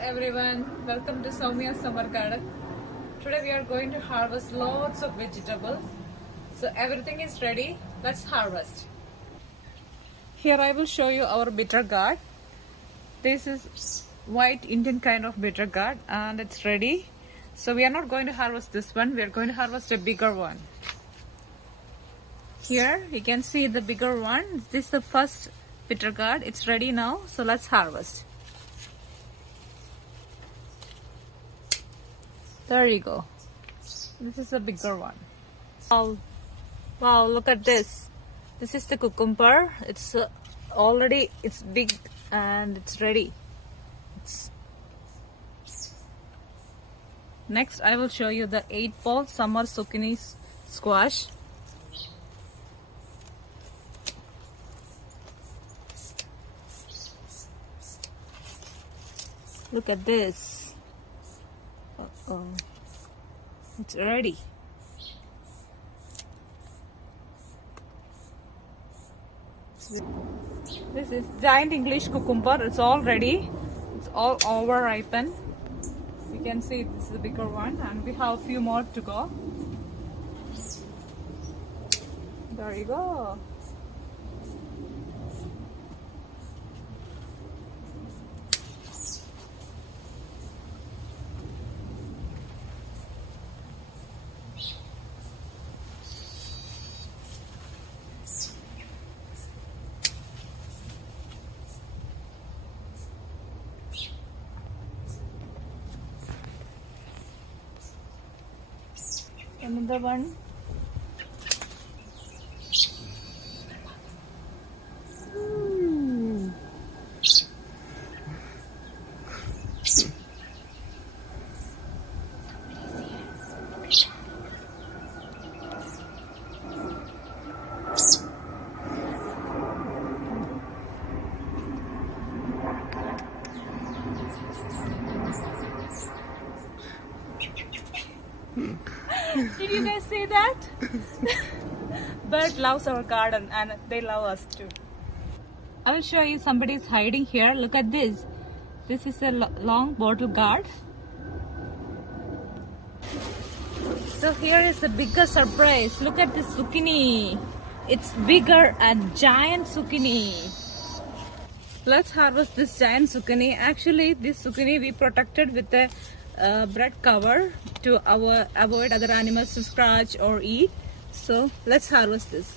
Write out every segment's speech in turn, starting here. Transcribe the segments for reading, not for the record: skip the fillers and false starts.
everyone, welcome to Soumya's Summer Garden. Today we are going to harvest lots of vegetables. So everything is ready, let's harvest. Here I will show you our bitter gourd. This is white Indian kind of bitter gourd and it's ready. So we are not going to harvest this one, we are going to harvest a bigger one. Here you can see the bigger one. This is the first bitter gourd, it's ready now, so let's harvest. There you go. This is a bigger one. Wow, look at this. This is the cucumber. It's already big and it's ready. Next, I will show you the 8-ball summer zucchini squash. Look at this. It's ready. This is giant English cucumber. It's all ready. It's all over ripened. You can see this is the bigger one, and we have a few more to go. There you go. Another one. Did you guys see that? Bird loves our garden and they love us too. I will show you somebody is hiding here. Look at this. This is a long bottle gourd. So here is the bigger surprise. Look at this zucchini. It's bigger and giant zucchini. Let's harvest this giant zucchini. Actually, this zucchini we protected with a bread cover to avoid other animals to scratch or eat. So let's harvest this.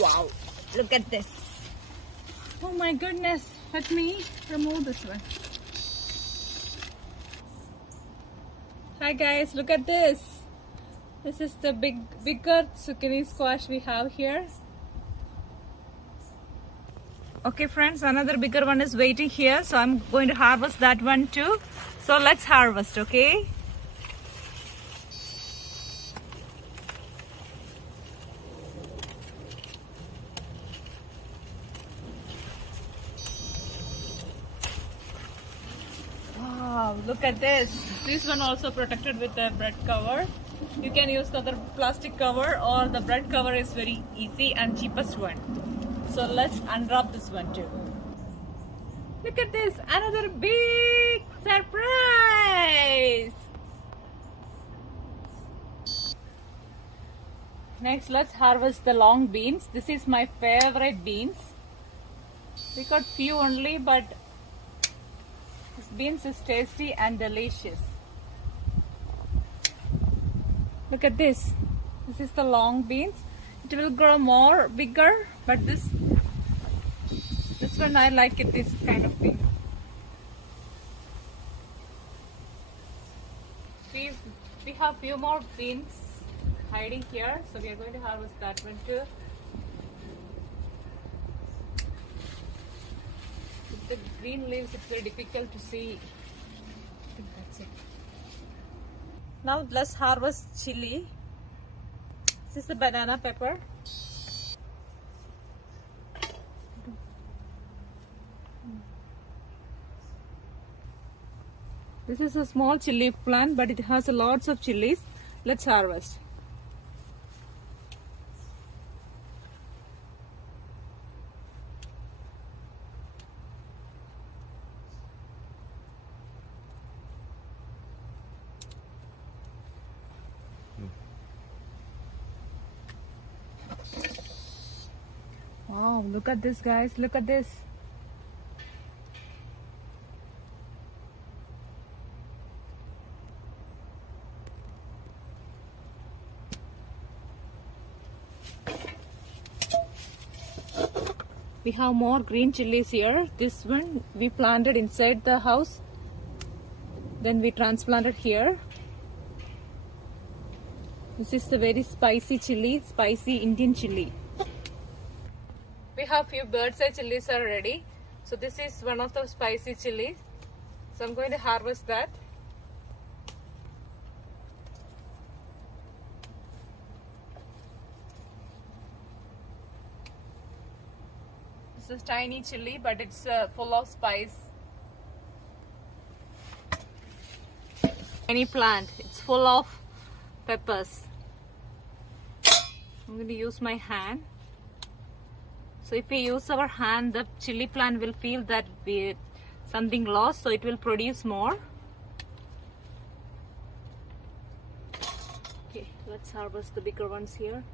Wow, look at this. Oh my goodness, let me remove this one. Hi guys, look at this. This is the bigger zucchini squash we have here. Okay friends, another bigger one is waiting here, so I'm going to harvest that one too. So let's harvest, okay? Wow, look at this. This one also protected with a bread cover. You can use the other plastic cover or the bread cover is very easy and cheapest one. So let's unwrap this one too. Look at this, another big surprise. Next, let's harvest the long beans. This is my favorite beans. We got few only, but this beans is tasty and delicious. Look at this. This is the long beans. It will grow bigger, but this one I like it, this kind of thing. We have few more beans hiding here, so we are going to harvest that one too. With the green leaves, it's very difficult to see. I think that's it. Now let's harvest chili. This is the banana pepper. This is a small chili plant, but it has lots of chilies. Let's harvest. Wow, look at this, guys. Look at this. We have more green chilies here. This one we planted inside the house. Then we transplanted here. This is the very spicy chili, spicy Indian chili. We have few bird's eye chilies are ready. So this is one of the spicy chilies. So I'm going to harvest that. This is tiny chili, but it's full of spice. Tiny plant, it's full of peppers. I'm going to use my hand. So if we use our hand, the chili plant will feel that something lost, so it will produce more. Okay, let's harvest the bigger ones here.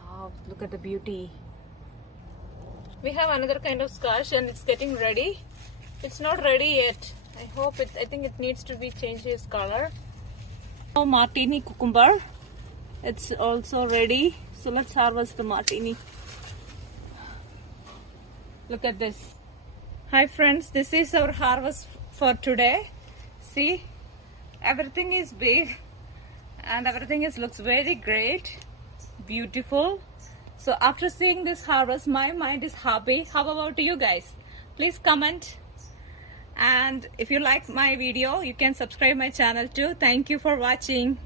Wow, look at the beauty. We have another kind of squash and it's getting ready. It's not ready yet. I think it needs to be changed its color. Oh, Martini cucumber. It's also ready. So let's harvest the Martini. Look at this. Hi friends, this is our harvest for today. See, everything is big and everything looks very great, beautiful. So after seeing this harvest, my mind is happy. How about you guys? Please comment. And if you like my video, you can subscribe my channel too. Thank you for watching.